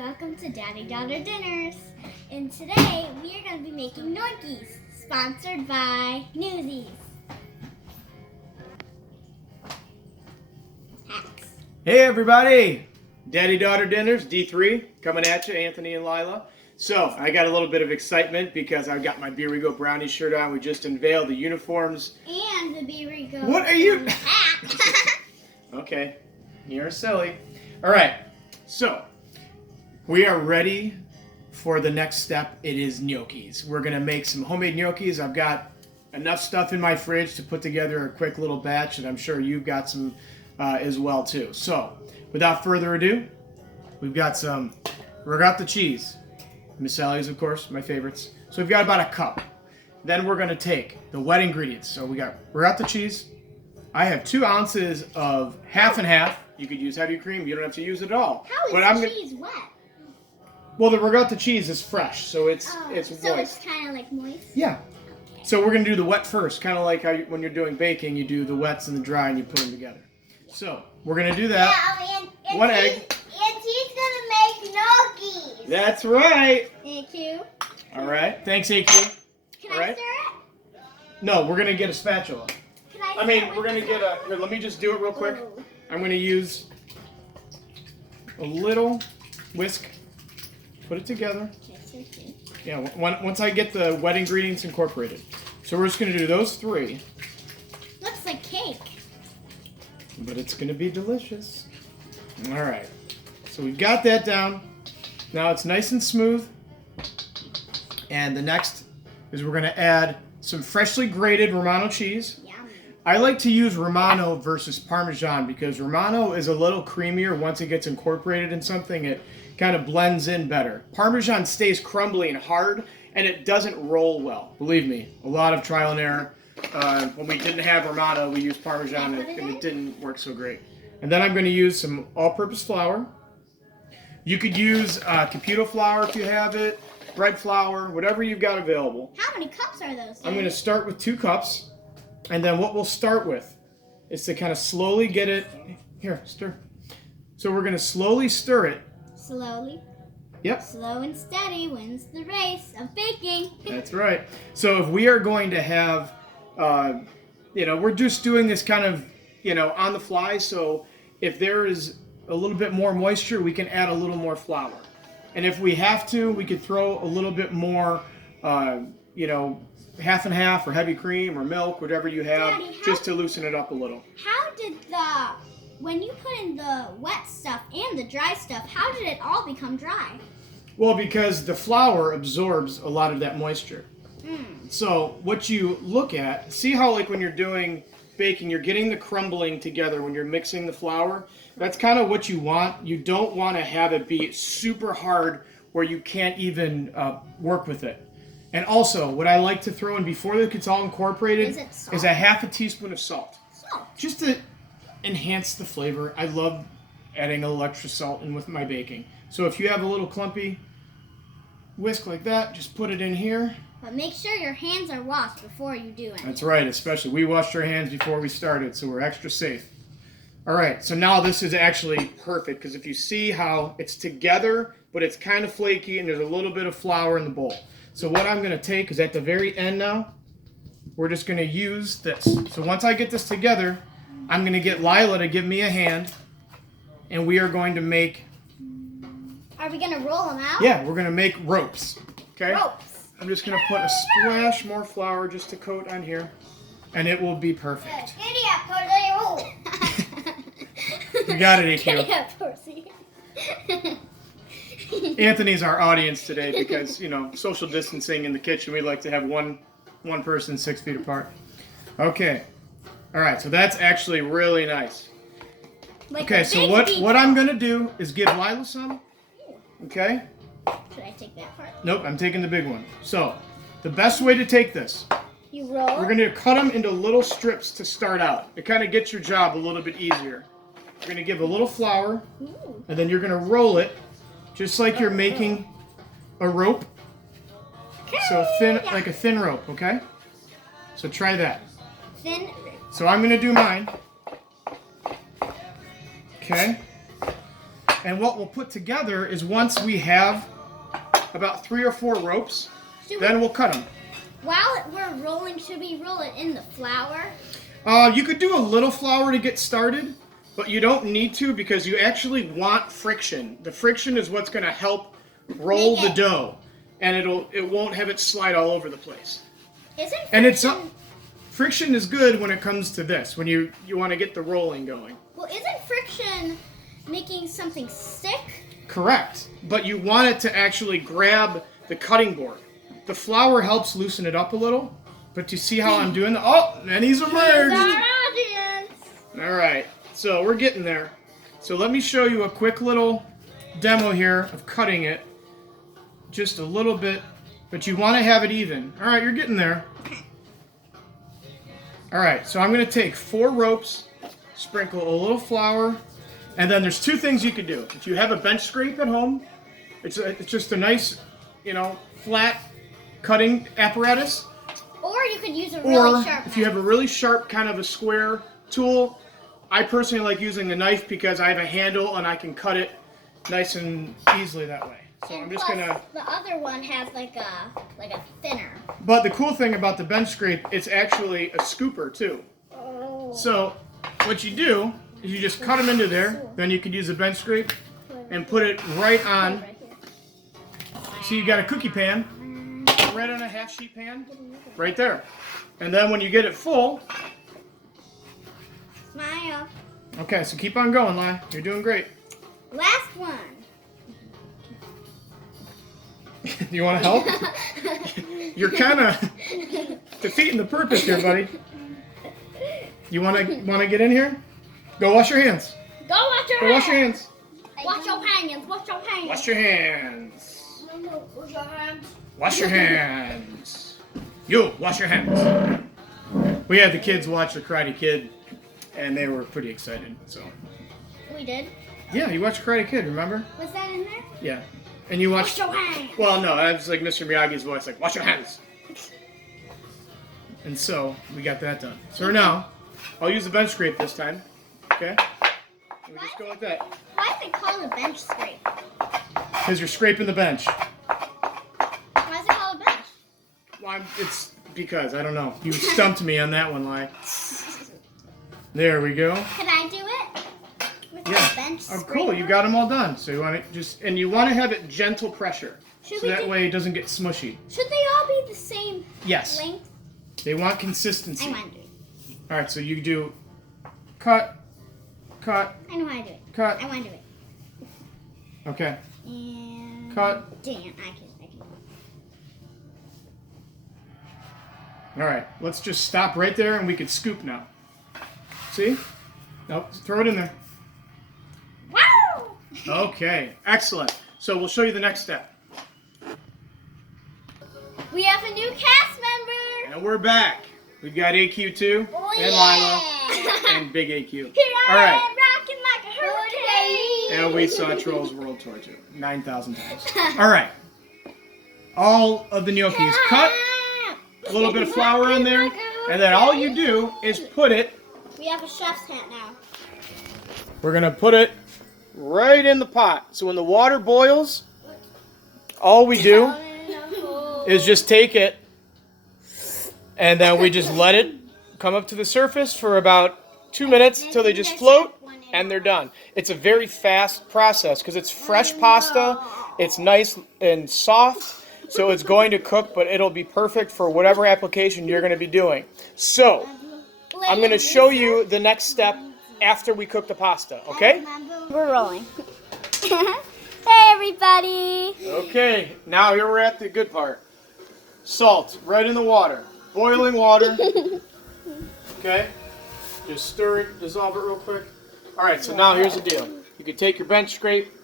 Welcome to Daddy Daughter Dinners. And today we are going to be making Gnocchis, sponsored by Newsies. Hacks. Hey everybody! Daddy Daughter Dinners, D3, coming at you, Anthony and Lyla. So, I got a little bit of excitement because I've got my Here We Go Brownie shirt on. We just unveiled the uniforms. And the Here We Go. What are you? Hat. Okay, you're silly. Alright, so, we are ready for the next step. It is gnocchis. We're going to make some homemade gnocchis. I've got enough stuff in my fridge to put together a quick little batch, and I'm sure you've got some as well too. So, without further ado, we've got some ricotta cheese. Miss Sally's, of course, my favorites. So we've got about a cup. Then we're going to take the wet ingredients. So we got ricotta cheese. I have 2 ounces of half and half. You could use heavy cream. You don't have to use it at all. How is cheese wet? Well, the ricotta cheese is fresh, so it's moist. So it's kind of like moist? Yeah. Okay. So we're going to do the wet first, kind of like how when you're doing baking, you do the wets and the dry and you put them together. So we're going to do that. Yeah, One egg. And he's going to make gnocchis. That's right. Thank you. All right. Thanks, AQ. Can I stir it? No, we're going to get a spatula. Can I we're going to get a... Here, let me just do it real quick. Ooh. I'm going to use a little whisk. Put it together. Yeah, once I get the wet ingredients incorporated. So we're just going to do those 3. Looks like cake. But it's going to be delicious. All right. So we've got that down. Now it's nice and smooth. And the next is we're going to add some freshly grated Romano cheese. Yum. I like to use Romano versus Parmesan because Romano is a little creamier. Once it gets incorporated in something, it kind of blends in better. Parmesan stays crumbly and hard, and it doesn't roll well. Believe me, a lot of trial and error. When we didn't have Romano, we used Parmesan, and it didn't work so great. And then I'm going to use some all-purpose flour. You could use Caputo flour if you have it, bread flour, whatever you've got available. How many cups are those? I'm going to start with 2 cups, and then what we'll start with is to kind of slowly get it... Here, stir. So we're going to slowly stir it. Slowly. Yep. Slow and steady wins the race of baking. That's right. So if we are going to have, we're just doing this kind of, on the fly. So if there is a little bit more moisture, we can add a little more flour. And if we have to, we could throw a little bit more, half and half or heavy cream or milk, whatever you have, Daddy, just to loosen it up a little. How did when you put in the wet stuff and the dry stuff, how did it all become dry? Well, because the flour absorbs a lot of that moisture. So what you look at, see how like when you're doing baking, you're getting the crumbling together when you're mixing the flour. That's kind of what you want. You don't want to have it be super hard where you can't even work with it. And also, what I like to throw in before it gets all incorporated is a half a teaspoon of salt. Salt. Just to enhance the flavor. I love adding a little extra salt in with my baking. So if you have a little clumpy whisk like that, just put it in here. But make sure your hands are washed before you do it. That's right, especially we washed our hands before we started, so we're extra safe. All right, so now this is actually perfect because if you see how it's together, but it's kind of flaky and there's a little bit of flour in the bowl. So what I'm going to take is at the very end now, we're just going to use this. So once I get this together, I'm going to get Lyla to give me a hand, and we are going to make... Are we going to roll them out? Yeah, we're going to make ropes. Okay? Ropes. I'm just going to put a splash more flour just to coat on here, and it will be perfect. You got it, AQ. Anthony's our audience today because, social distancing in the kitchen. We like to have one person 6 feet apart. Okay. All right, so that's actually really nice. Okay, so what I'm going to do is give Lyla some. Okay? Should I take that part? Nope, I'm taking the big one. So, the best way to take this, you roll. We're going to cut them into little strips to start out. It kind of gets your job a little bit easier. You're going to give a little flour, and then you're going to roll it just like you're making a rope. So like a thin rope, okay? So try that. Thin rope. So I'm going to do mine. Okay? And what we'll put together is once we have about 3 or 4 ropes, then we'll cut them. While we're rolling, should we roll it in the flour? You could do a little flour to get started, but you don't need to because you actually want friction. The friction is what's going to help roll the dough, and it won't have it slide all over the place. Friction is good when it comes to this, when you want to get the rolling going. Well, isn't friction making something stick? Correct, but you want it to actually grab the cutting board. The flour helps loosen it up a little, but you see how I'm doing that? Oh, and he's emerged. Our audience. All right, so we're getting there. So let me show you a quick little demo here of cutting it. Just a little bit, but you want to have it even. All right, you're getting there. All right, so I'm going to take 4 ropes, sprinkle a little flour, and then there's 2 things you could do. If you have a bench scrape at home, it's just a nice, flat cutting apparatus. Or you could use a really sharp if you have a really sharp kind of a square tool, I personally like using the knife because I have a handle and I can cut it nice and easily that way. So and I'm just plus, gonna. The other one has like a thinner. But the cool thing about the bench scrape, it's actually a scooper too. Oh. So what you do is you just cut them into there. Then you could use a bench scrape and put it right on. So you got a cookie pan, right on a half sheet pan, right there. And then when you get it full. Smile. Okay, so keep on going, Lyla. You're doing great. Last one. You want to help? You're kind of defeating the purpose here, buddy. You want to get in here? Go wash your hands. Go wash your hands. Wash your hands. Wash your hands. Wash your hands. Wash your hands. Wash your hands. Wash your hands. You wash your hands. We had the kids watch The Karate Kid, and they were pretty excited. So. We did. Yeah, you watched Karate Kid. Remember? Was that in there? Yeah. And you watched. Wash your hands. Well, no, that was like Mr. Miyagi's voice, like wash your hands. And so we got that done. So now, I'll use the bench scrape this time. Okay. And we just go like that. Why is it called a bench scrape? Because you're scraping the bench. Why is it called a bench? Well, it's because I don't know. You stumped me on that one, Lyla. There we go. Could I do it? Yeah. Bench Oh, cool. You got them all done. So you want to you want to have it gentle pressure, so that way it doesn't get smushy. Should they all be the same length? They want consistency. I want to do it. All right. So you do cut. I know how to do it. Cut. I want to do it. Okay. And cut. Damn, I can. All right. Let's just stop right there, and we can scoop now. See? Nope. Throw it in there. Wow! Okay, excellent. So we'll show you the next step. We have a new cast member. And we're back. We've got AQ2 and Lyla and Big AQ. Here All right. I am rocking like a hurricane. And we saw Trolls World Tour 2 9,000 times. All right. All of the gnocchis cut. A little bit of flour in there. And then all you do is put it. We have a chef's hat now. We're going to put it right in the pot. So when the water boils, all we do is just take it and then we just let it come up to the surface for about 2 minutes until they just float and they're done. It's a very fast process because it's fresh pasta. It's nice and soft. So it's going to cook, but it'll be perfect for whatever application you're going to be doing. So I'm going to show you the next step after we cook the pasta, okay? We're rolling. Hey, everybody. Okay, now here we're at the good part. Salt, right in the water. Boiling water. Okay? Just stir it, dissolve it real quick. All right, so now here's the deal. You can take your bench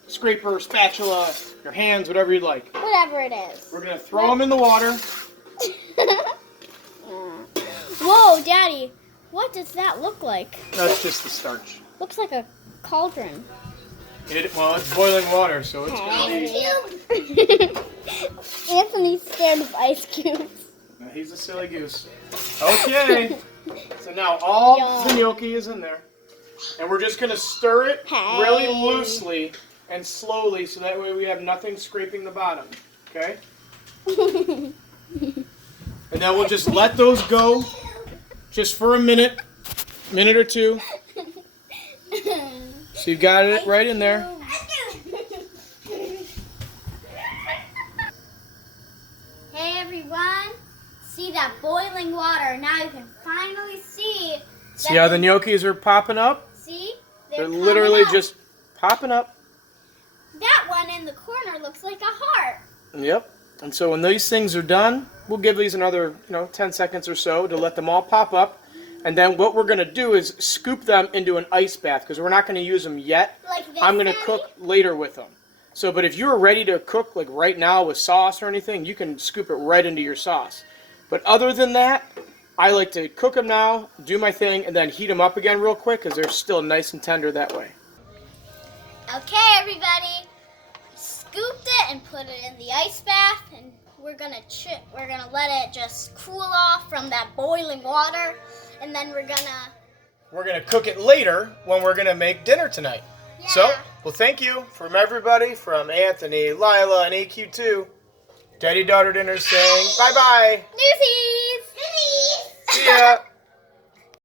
scraper, spatula, your hands, whatever you'd like. Whatever it is. We're going to throw them in the water. Whoa, Daddy. What does that look like? That's just the starch. Looks like a cauldron. Well, it's boiling water, so it's going to be... Anthony's scared of ice cubes. Now, he's a silly goose. Okay. So now all the gnocchi is in there. And we're just going to stir it really loosely and slowly, so that way we have nothing scraping the bottom. Okay? And then we'll just let those go just for a minute or two. So you got it right in there. Hey everyone, see that boiling water? Now you can finally see. See how the gnocchis are popping up? See? They're literally coming up. just popping up. That one in the corner looks like a heart. Yep. And so when these things are done, we'll give these another 10 seconds or so to let them all pop up. And then what we're going to do is scoop them into an ice bath because we're not going to use them yet. Like this, I'm going to Daddy? cook later with them. So, but if you're ready to cook like right now with sauce or anything, you can scoop it right into your sauce. But other than that, I like to cook them now, do my thing, and then heat them up again real quick because they're still nice and tender that way. Okay, everybody. Scooped it and put it in the ice bath, and we're gonna let it just cool off from that boiling water, and then we're gonna cook it later when we're gonna make dinner tonight. Yeah. So, well, thank you from everybody, from Anthony, Lyla, and AQ2. Daddy-daughter dinner saying bye-bye. Newsies! See ya.